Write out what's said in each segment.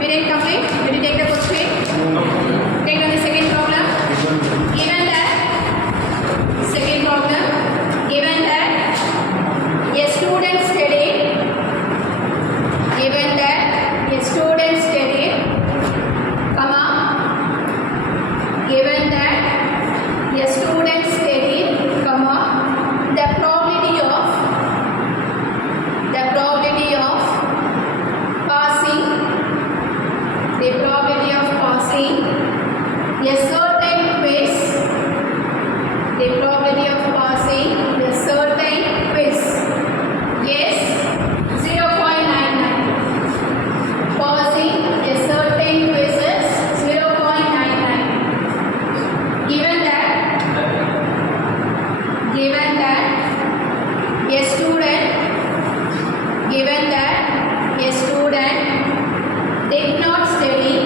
We didn't complete. Did you take the question? Take on the second problem. Given that second problem, given that a student studied, given that a student studied, comma, given that a student studied, comma, the probability of passing, the probability of passing a certain quiz, the probability of passing a certain quiz is 0.99. Passing a certain quiz is 0.99. Given that a student did not study,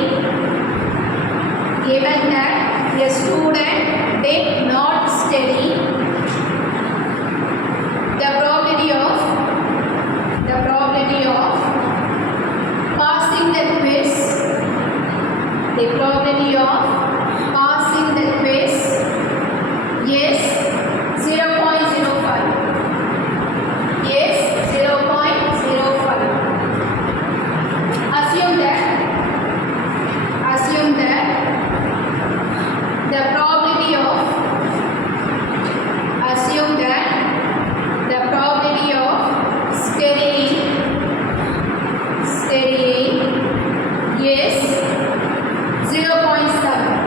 given that a student did not study, the probability of passing the quiz, the probability of passing the quiz is 0.05. Yes, 0.05. Assume that the probability of studying is 0.7.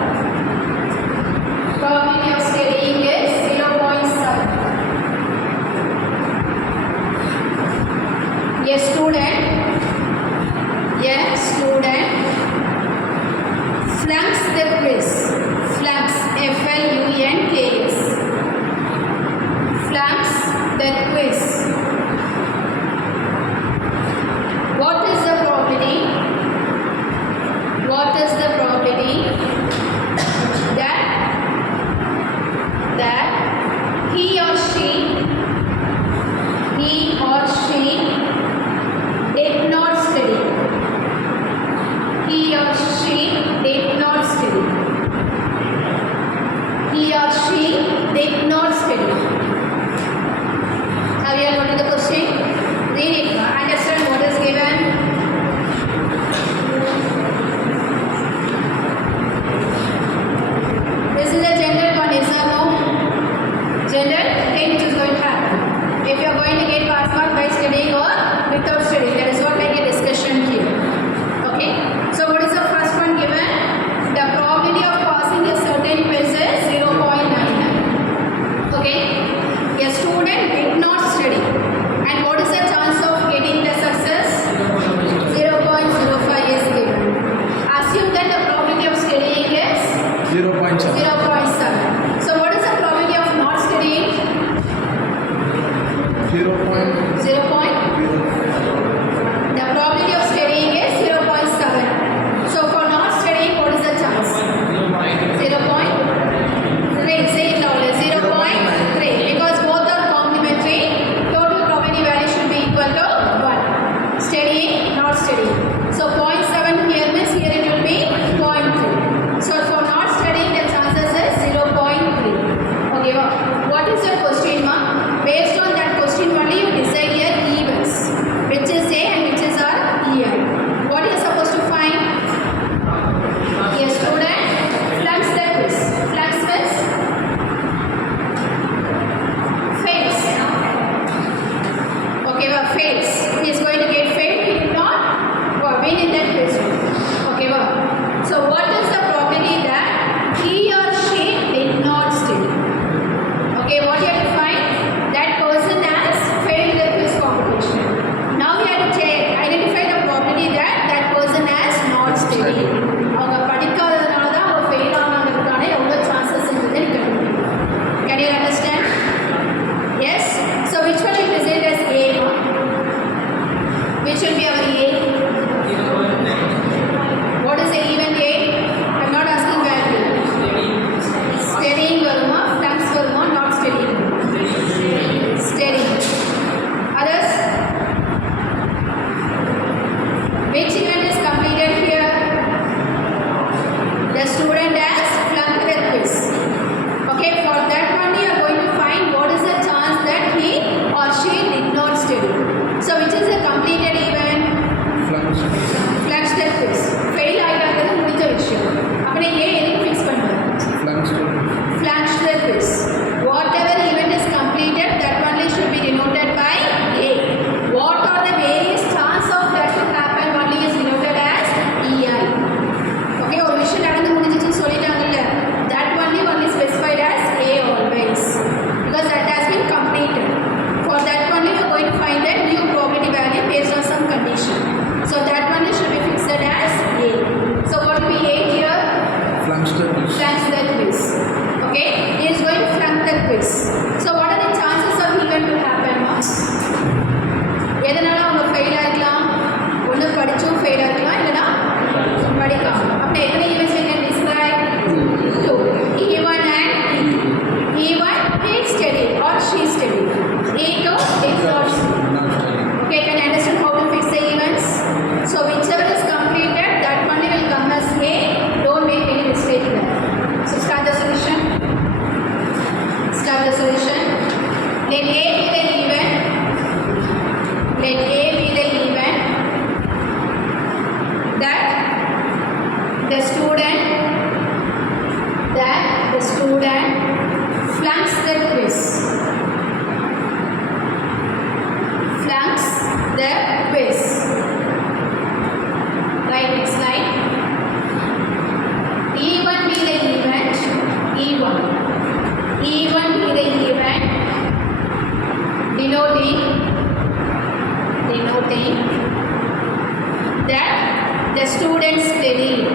student studied.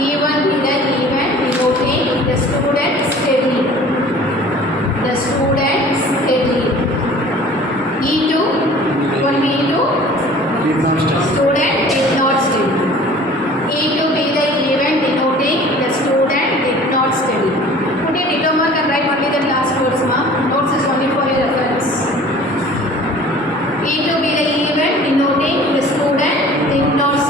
E1 be the event denoting the student studied. The student studied. E2 what be E2? Student did not study. E2 be the event denoting the student did not study. Put a ditto mark and write only the last words, ma. Notes is only for your reference. E2 be the event denoting the student did not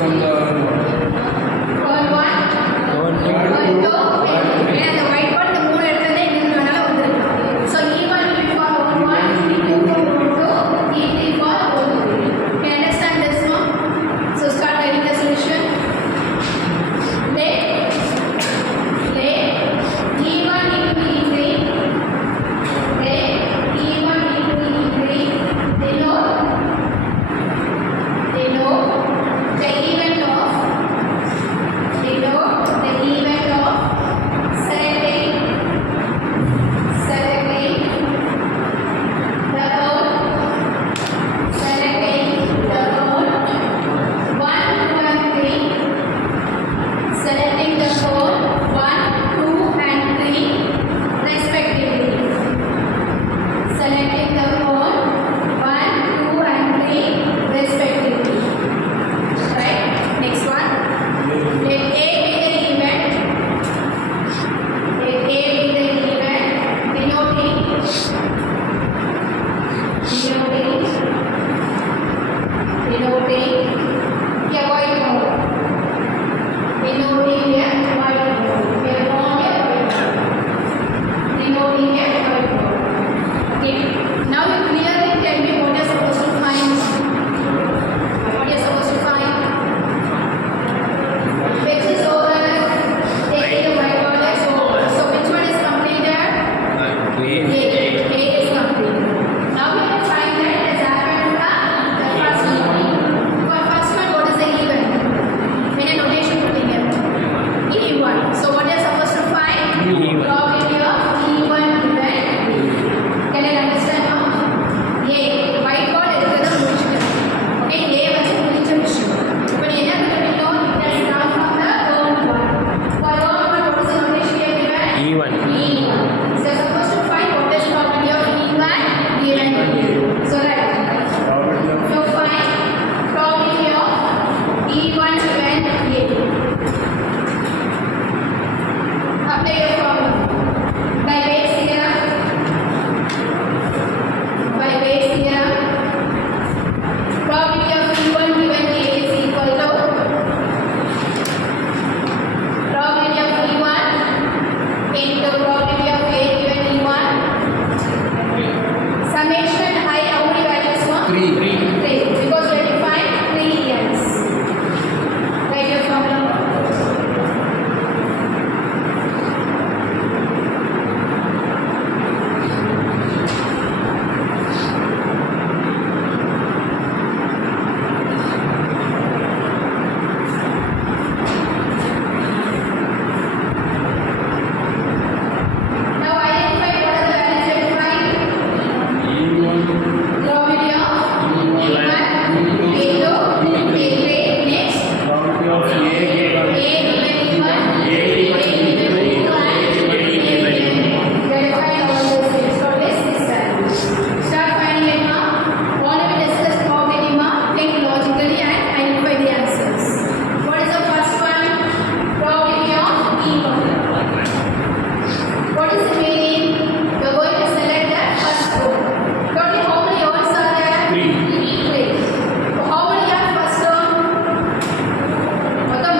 on the Call one. Call two. And the white part the moon at the end. So E1 will be for O1, E2 for O2, E3 for O3. Can you understand this one? So start writing the solution. Let E1 into E3. Let E1 into E3. Denote the event of selecting the code 1, 2 and 3. Selecting the code 1, 2 and 3 respectively. Selecting the code 1, 2 and 3 respectively. Right? Next one. Let A be the event. Let A be the event denoting a white mode. Denoting a white mode. Denoting a white mode. Okay. Now you clearly tell me what you're supposed to find. What you're supposed to find. Which is over. Taking the white mode is over. So which one is completed? A is completed. Now we can find that it has happened the first one. For first one, what is the event? In a notation putting it. E1. So what you're supposed to find? Probability of E1 event. Can you understand now? A. White ball இருக்கிறத முடிச்சிட்டேன். Okay, A வந்து முடிச்ச விஷயம். இப்போ நீ என்ன பண்ணிட்டோம்? It has come from the round one. For round one, what is the notation given? E1. E1. So you're supposed to find what is probability of E1 given here. So right. So find probability of E1 event A. Apply your formula. By Bayes theorem, probability of E1 given A is equal to probability of E1 into probability of A given E1. Summation I, how many values were? 3. 3. Because we have defined 3 ENs. Write your formula. Now identify what are the values you have to find. Probability of E1 into A3. Next. Probability of A given A given E1, A given E2 and A given verify all those things. So this is start finding it now. All we discussed probability ma, think logically and identify the answers. What is the first one? Probability of E1. What is the meaning? We are going to select the first row. Total how many rows are there? 3. 3. So how many are first row? What the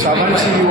7 CO